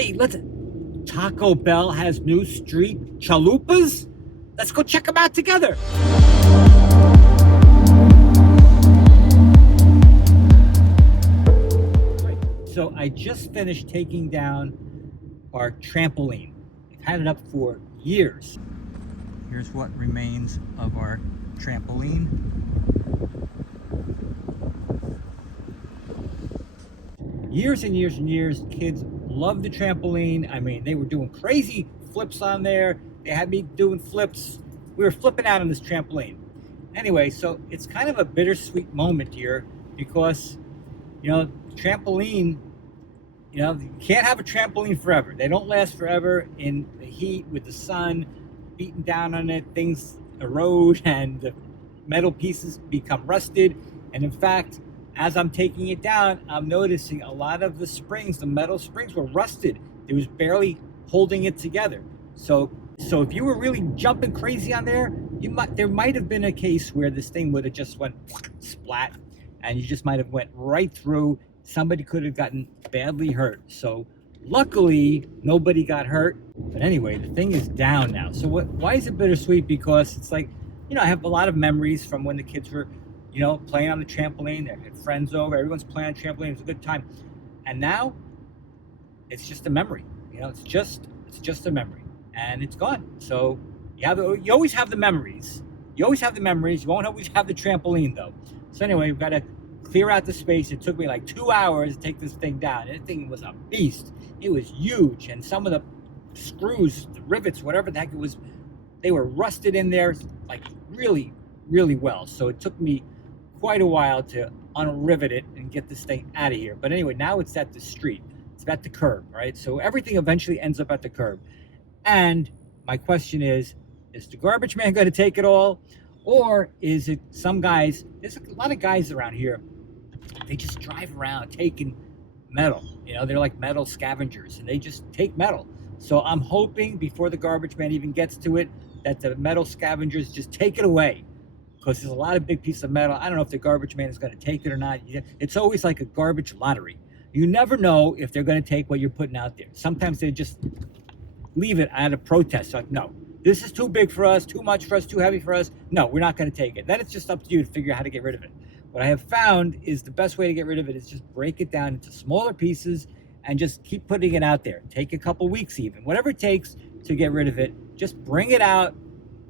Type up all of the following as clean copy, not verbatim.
Hey, Taco Bell has new street chalupas. Let's go check them out together. So I just finished taking down our trampoline. We've had it up for years. Here's what remains of our trampoline. Years and years and years, kids loved the trampoline. I mean, they were doing crazy flips on there. They had me doing flips. We were flipping out on this trampoline. Anyway, so it's kind of a bittersweet moment here because, trampoline, you can't have a trampoline forever. They don't last forever in the heat with the sun beating down on it. Things erode and the metal pieces become rusted. And in fact, as I'm taking it down, I'm noticing a lot of the springs, the metal springs were rusted. It was barely holding it together. So if you were really jumping crazy on there, there might have been a case where this thing would have just went splat and you just might have went right through. Somebody could have gotten badly hurt. So luckily nobody got hurt. But anyway, the thing is down now. So why is it bittersweet? Because it's like, I have a lot of memories from when the kids were, playing on the trampoline. They had friends over, everyone's playing on trampoline. It was a good time. And now it's just a memory. It's just a memory and it's gone. So you always have the memories. You always have the memories. You won't always have the trampoline though. So anyway, we've got to clear out the space. It took me like 2 hours to take this thing down. And the thing was a beast. It was huge. And some of the screws, the rivets, whatever the heck it was, they were rusted in there like really, really well. So it took me quite a while to unrivet it and get this thing out of here. But anyway, now it's at the street. It's at the curb, right? So everything eventually ends up at the curb. And my question is the garbage man going to take it all? Or is it some guys, there's a lot of guys around here, they just drive around taking metal. They're like metal scavengers and they just take metal. So I'm hoping before the garbage man even gets to it, that the metal scavengers just take it away. Because there's a lot of big pieces of metal. I don't know if the garbage man is going to take it or not. It's always like a garbage lottery. You never know if they're going to take what you're putting out there. Sometimes they just leave it out of protest. Like, no, this is too big for us, too much for us, too heavy for us. No, we're not going to take it. Then it's just up to you to figure out how to get rid of it. What I have found is the best way to get rid of it is just break it down into smaller pieces and just keep putting it out there. Take a couple weeks even. Whatever it takes to get rid of it, just bring it out.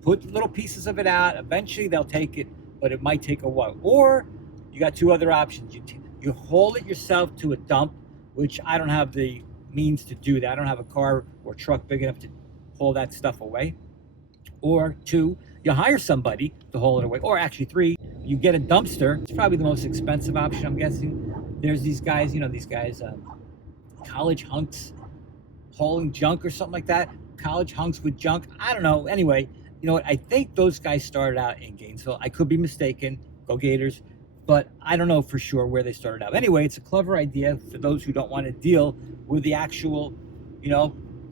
Put little pieces of it out. Eventually they'll take it, but it might take a while. Or you got two other options. You haul it yourself to a dump, which I don't have the means to do that. I don't have a car or truck big enough to haul that stuff away. Or two, you hire somebody to haul it away. Or actually three, you get a dumpster. It's probably the most expensive option, I'm guessing. There's these guys, college hunks hauling junk or something like that. College hunks with junk. I don't know. Anyway, you know what? I think those guys started out in Gainesville. I could be mistaken. Go Gators. But I don't know for sure where they started out. Anyway, it's a clever idea for those who don't want to deal with the actual,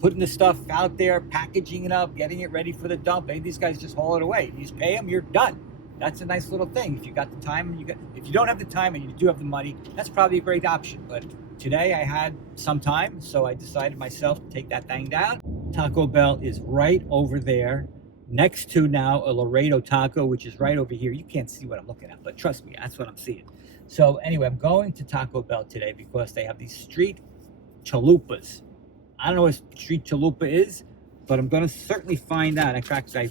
putting the stuff out there, packaging it up, getting it ready for the dump. Maybe these guys just haul it away. You just pay them, you're done. That's a nice little thing. If you got the time, if you don't have the time and you do have the money, that's probably a great option. But today I had some time, so I decided myself to take that thing down. Taco Bell is right over there. Next to now a Laredo Taco, which is right over here. You can't see what I'm looking at, but trust me, that's what I'm seeing. So anyway, I'm going to Taco Bell today because they have these street chalupas. I don't know what street chalupa is, but I'm going to certainly find out. In fact, I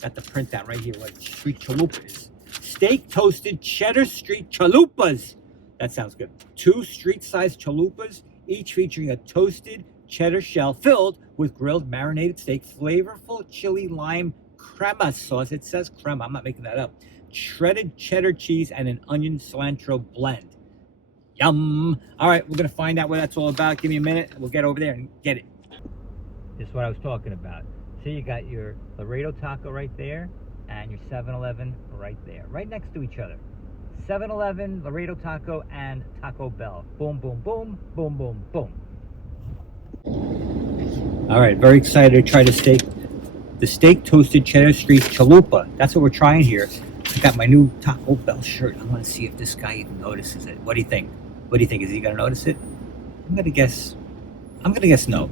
got the printout right here, what street chalupa is. Steak toasted cheddar street chalupas. That sounds good. 2 street-sized chalupas, each featuring a toasted cheddar shell filled with grilled marinated steak, flavorful Chile Lime Crema sauce. It says crema, I'm not making that up. Shredded cheddar cheese and an onion cilantro blend. Yum. All right, we're gonna find out what that's all about. Give me a minute, we'll get over there and get it. This is what I was talking about. So you got your Laredo Taco right there and your 7-Eleven right there, right next to each other. 7-Eleven, Laredo Taco, and Taco Bell. Boom, boom, boom, boom, boom, boom. All right, very excited to try the steak toasted cheddar street chalupa. That's what we're trying here. I got my new Taco Bell shirt. I want to see if this guy even notices it. What do you think? What do you think? Is he gonna notice it? I'm gonna guess I'm gonna guess no,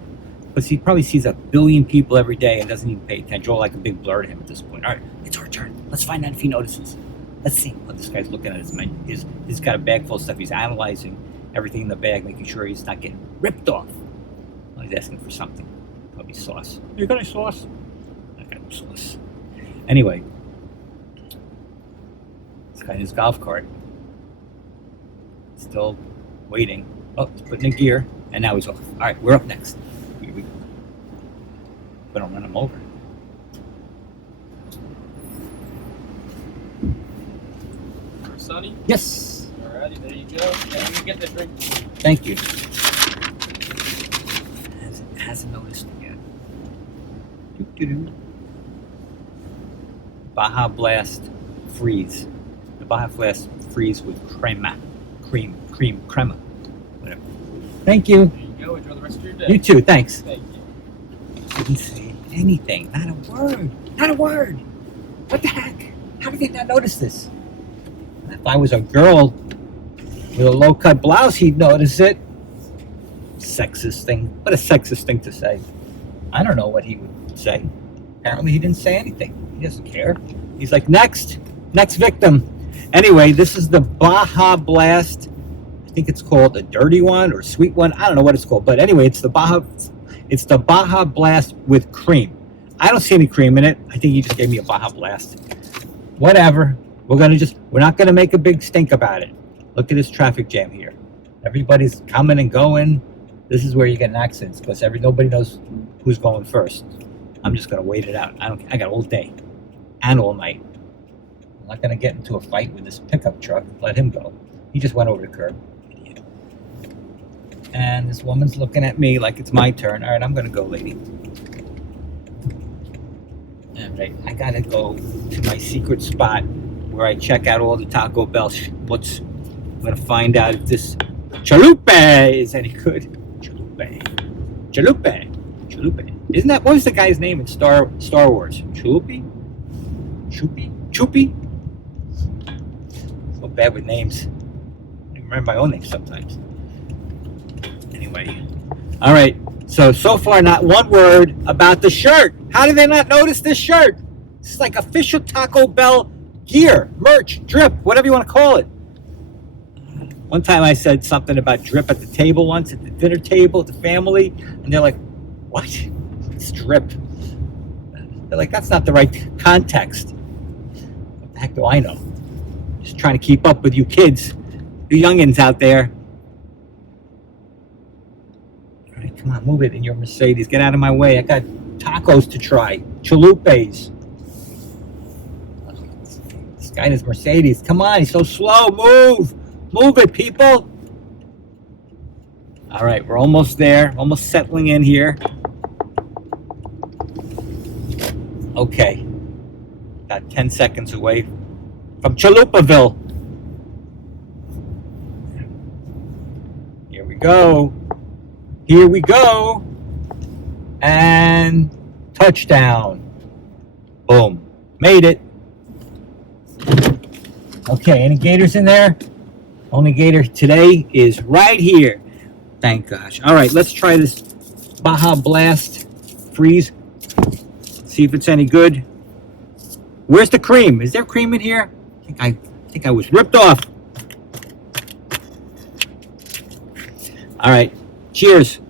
because he probably sees a billion people every day and doesn't even pay attention. All like a big blur to him at this point. All right, it's our turn. Let's find out if he notices. Let's see what this guy's looking at his menu. He's got a bag full of stuff. He's analyzing everything in the bag, making sure he's not getting ripped off. Well, he's asking for something. Probably sauce. You got any sauce? I got no sauce. Anyway, this guy in his golf cart. Still waiting. Oh, he's putting in gear, and now he's off. All right, we're up next. Here we go. We don't run him over. Sonny? Yes. Alrighty, there you go. Yeah, you get the drink. Thank you. Hasn't noticed it yet. Doo-doo-doo. Baja Blast Freeze. The Baja Blast Freeze with crema. Crema. Whatever. Thank you. There you go. Enjoy the rest of your day. You too, thanks. Thank you. Didn't say anything. Not a word. Not a word. What the heck? How did they not notice this? If I was a girl with a low-cut blouse, he'd notice it. Sexist thing. What a sexist thing to say. I don't know what he would say. Apparently he didn't say anything. He doesn't care. He's like, next victim. Anyway, this is the Baja Blast. I think it's called a dirty one or sweet one. I don't know what it's called. But anyway, it's the Baja Blast with cream. I don't see any cream in it. I think he just gave me a Baja Blast. Whatever. We're not gonna make a big stink about it. Look at this traffic jam here. Everybody's coming and going. This is where you get in accidents because nobody knows who's going first. I'm just gonna wait it out. I got all day and all night. I'm not gonna get into a fight with this pickup truck. Let him go. He just went over the curb. Idiot. And this woman's looking at me like it's my turn. All right, I'm gonna go, lady. All right, I gotta go to my secret spot where I check out all the Taco Bell schmutz. I'm gonna find out if this Chalupa is any good. Chalupa. Isn't that, what was the guy's name in Star Wars? Chupi? So bad with names. I don't remember my own name sometimes. Anyway, all right. So far, not one word about the shirt. How did they not notice this shirt? This is like official Taco Bell gear, merch, drip, whatever you want to call it. One time I said something about drip at the table once, at the dinner table, at the family, and they're like, what? It's drip. They're like, that's not the right context. What the heck do I know? Just trying to keep up with you kids, you youngins out there. All right, come on, move it in your Mercedes. Get out of my way. I got tacos to try. Chalupas. This guy in his Mercedes. Come on, he's so slow. Move it, people. All right, we're almost there. Almost settling in here. Okay. About 10 seconds away from Chalupaville. Here we go. And touchdown. Boom. Made it. Okay, any gators in there? Only gator today is right here. Thank gosh. All right, let's try this Baja Blast Freeze. See if it's any good. Where's the cream? Is there cream in here? I think I was ripped off. All right, cheers.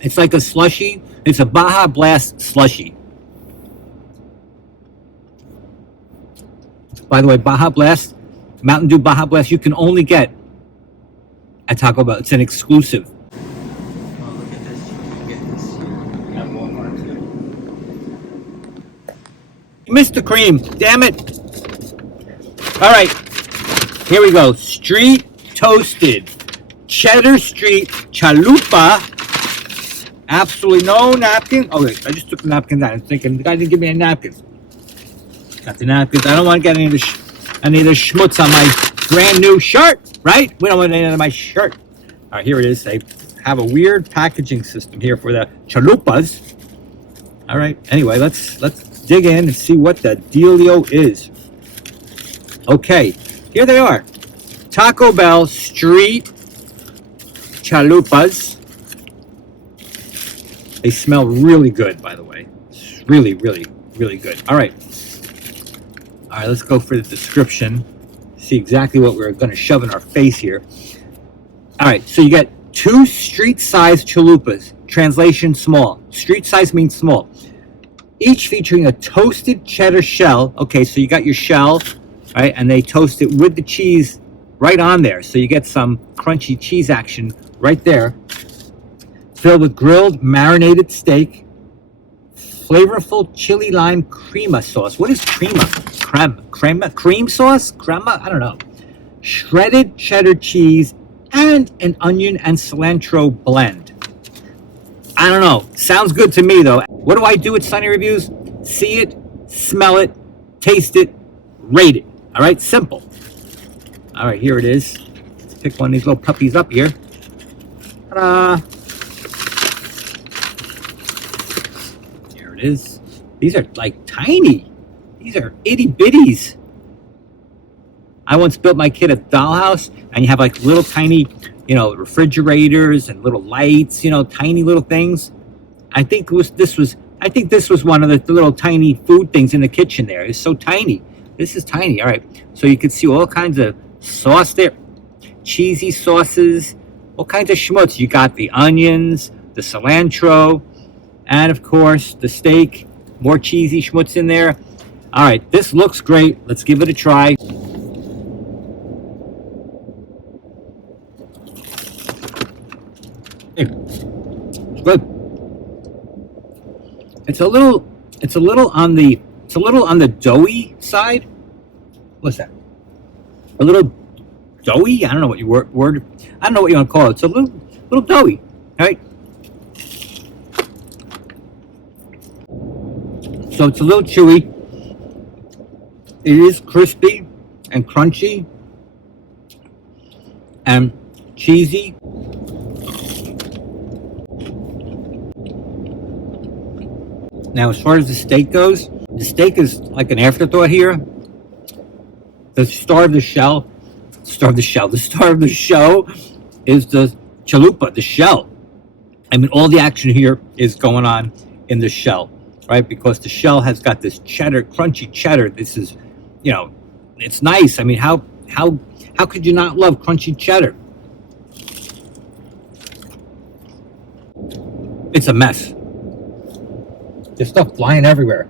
It's like a slushie. It's a Baja Blast slushie. By the way, Baja Blast, Mountain Dew Baja Blast, you can only get at Taco Bell. It's an exclusive. Oh, look at this. Look at this. At Walmart. You missed the cream. Damn it. All right. Here we go. Street toasted. Cheddar Street Chalupa. Absolutely no napkin. Oh, wait. I just took the napkins out. I was thinking, the guy didn't give me any napkins. Got the napkins. I don't want to get any of the schmutz on my brand new shirt, right? We don't want any of my shirt. All right, here it is. They have a weird packaging system here for the chalupas. All right. Anyway, let's dig in and see what the dealio is. Okay, here they are. Taco Bell Street Chalupas. They smell really good, by the way. Really, really, really good. All right. All right, let's go for the description. See exactly what we're going to shove in our face here. All right, so you get 2 street-sized chalupas. Translation, small. Street size means small. Each featuring a toasted cheddar shell. Okay, so you got your shell, right? And they toast it with the cheese right on there. So you get some crunchy cheese action right there. Filled with grilled marinated steak, flavorful Chile Lime Crema sauce. What is crema? Crema? Cream sauce? Crema? I don't know. Shredded cheddar cheese and an onion and cilantro blend. I don't know. Sounds good to me, though. What do I do with Sunny Reviews? See it, smell it, taste it, rate it. All right? Simple. All right, here it is. Let's pick one of these little puppies up here. Ta-da! Here it is. These are like tiny. These are itty bitties. I once built my kid a dollhouse, and you have like little tiny, refrigerators and little lights, tiny little things. I think this was one of the little tiny food things in the kitchen there. It's so tiny. This is tiny. All right. So you can see all kinds of sauce there, cheesy sauces, all kinds of schmutz. You got the onions, the cilantro, and of course the steak, more cheesy schmutz in there. All right. This looks great. Let's give it a try. Good. It's a little on the doughy side. What's that? A little doughy? I don't know what you word. I don't know what you want to call it. It's a little doughy, right? So it's a little chewy. It is crispy and crunchy and cheesy. Now, as far as the steak goes, the steak is like an afterthought here. The star of the show is the chalupa, the shell. I mean, all the action here is going on in the shell, right? Because the shell has got this cheddar, crunchy cheddar. This is, it's nice. I mean, how could you not love crunchy cheddar? It's a mess. There's stuff flying everywhere.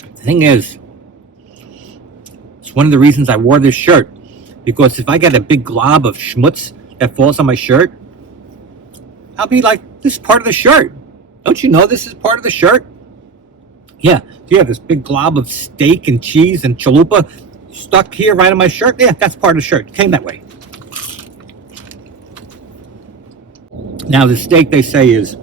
The thing is, it's one of the reasons I wore this shirt. Because if I get a big glob of schmutz that falls on my shirt, I'll be like, this is part of the shirt. Don't you know this is part of the shirt? Yeah, you have this big glob of steak and cheese and chalupa stuck here right on my shirt. Yeah, that's part of the shirt. It came that way. Now, the steak, they say, is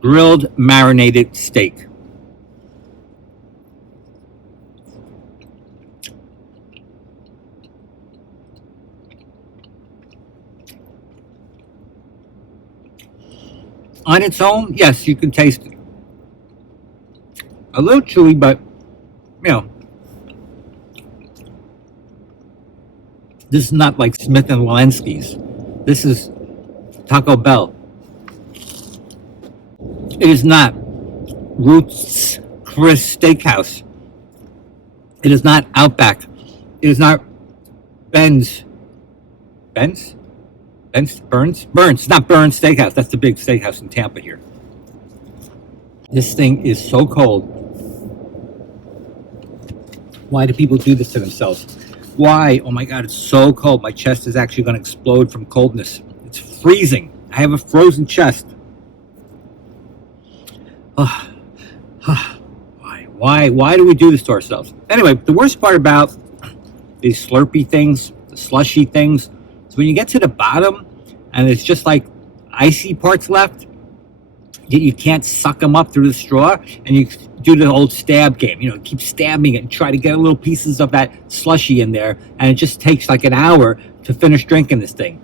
grilled marinated steak. On its own, yes, you can taste it. A little chewy, but, this is not like Smith and Walensky's. This is Taco Bell. It is not Ruth's Chris Steakhouse. It is not Outback. It is not Burns. It's not Burns Steakhouse. That's the big steakhouse in Tampa here. This thing is so cold. Why do people do this to themselves? Why? Oh my God, it's so cold. My chest is actually going to explode from coldness. It's freezing. I have a frozen chest. Why do we do this to ourselves? Anyway, the worst part about these Slurpee things, the slushy things, is when you get to the bottom and it's just like icy parts left, you can't suck them up through the straw, and you do the old stab game. Keep stabbing it and try to get little pieces of that slushy in there, and it just takes like an hour to finish drinking this thing.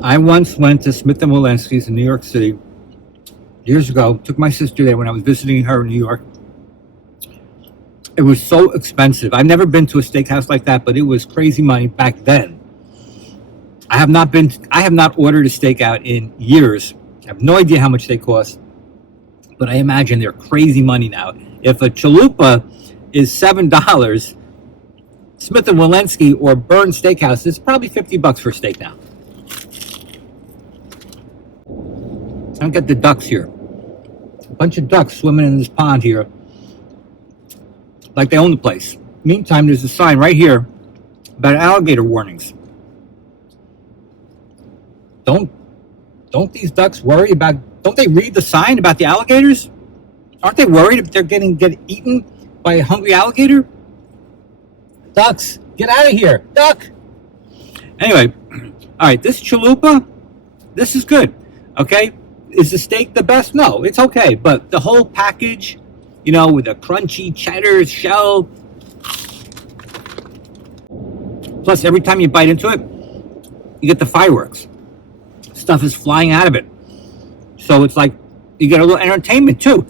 I once went to Smith & Wollensky's in New York City years ago. Took my sister there when I was visiting her in New York. It was so expensive. I've never been to a steakhouse like that, but it was crazy money back then. I have not ordered a steak out in years. I have no idea how much they cost, but I imagine they're crazy money now. If a chalupa is $7, Smith & Wollensky or Bern Steakhouse is probably $50 for a steak now. I'll get the ducks here. A bunch of ducks swimming in this pond here, like they own the place. Meantime, there's a sign right here about alligator warnings. Don't these ducks worry about? Don't they read the sign about the alligators? Aren't they worried if they're get eaten by a hungry alligator? Ducks, get out of here, duck. Anyway, all right, this chalupa, this is good. Okay, is the steak the best? No, it's okay, but the whole package, you know, with a crunchy cheddar shell. Plus, every time you bite into it, you get the fireworks. Stuff is flying out of it. So it's like you get a little entertainment too.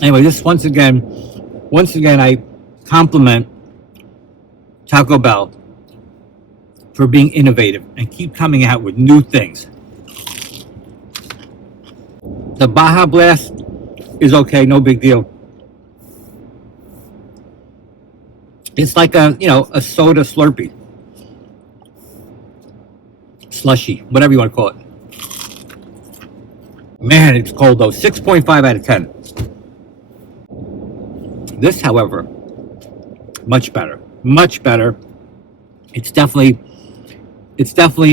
Anyway, this once again, I compliment Taco Bell for being innovative and keep coming out with new things. The Baja Blast is okay, no big deal. It's like a soda Slurpee, slushy, whatever you want to call it. Man, it's cold though. 6.5 out of 10. This, however, much better. It's definitely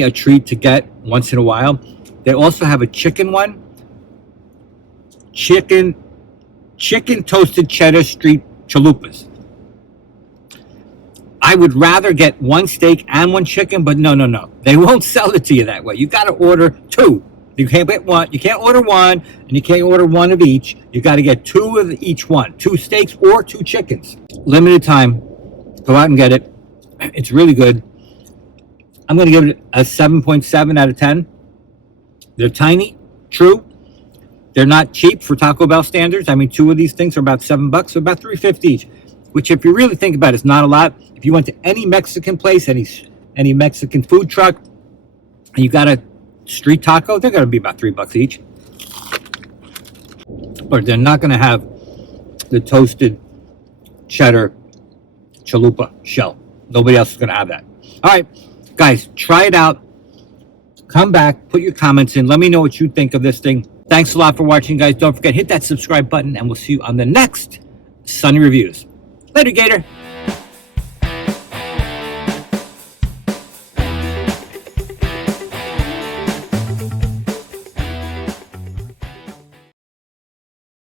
a treat to get once in a while. They also have a chicken one. Chicken toasted cheddar street chalupas. I would rather get one steak and one chicken, but no. They won't sell it to you that way. You got to order two. You can't get one. You can't order one, and you can't order one of each. You got to get two of each one. 2 steaks or 2 chickens. Limited time. Go out and get it. It's really good. I'm going to give it a 7.7 out of 10. They're tiny, true. They're not cheap for Taco Bell standards. I mean, 2 of these things are about $7, so about $3.50 each, which, if you really think about it, is not a lot. If you went to any Mexican place, any Mexican food truck, and you got a street taco, they're going to be about $3 each. But they're not going to have the toasted cheddar chalupa shell. Nobody else is going to have that. All right, guys, try it out. Come back, put your comments in. Let me know what you think of this thing. Thanks a lot for watching, guys. Don't forget, hit that subscribe button, and we'll see you on the next Sunny Reviews. Later, Gator.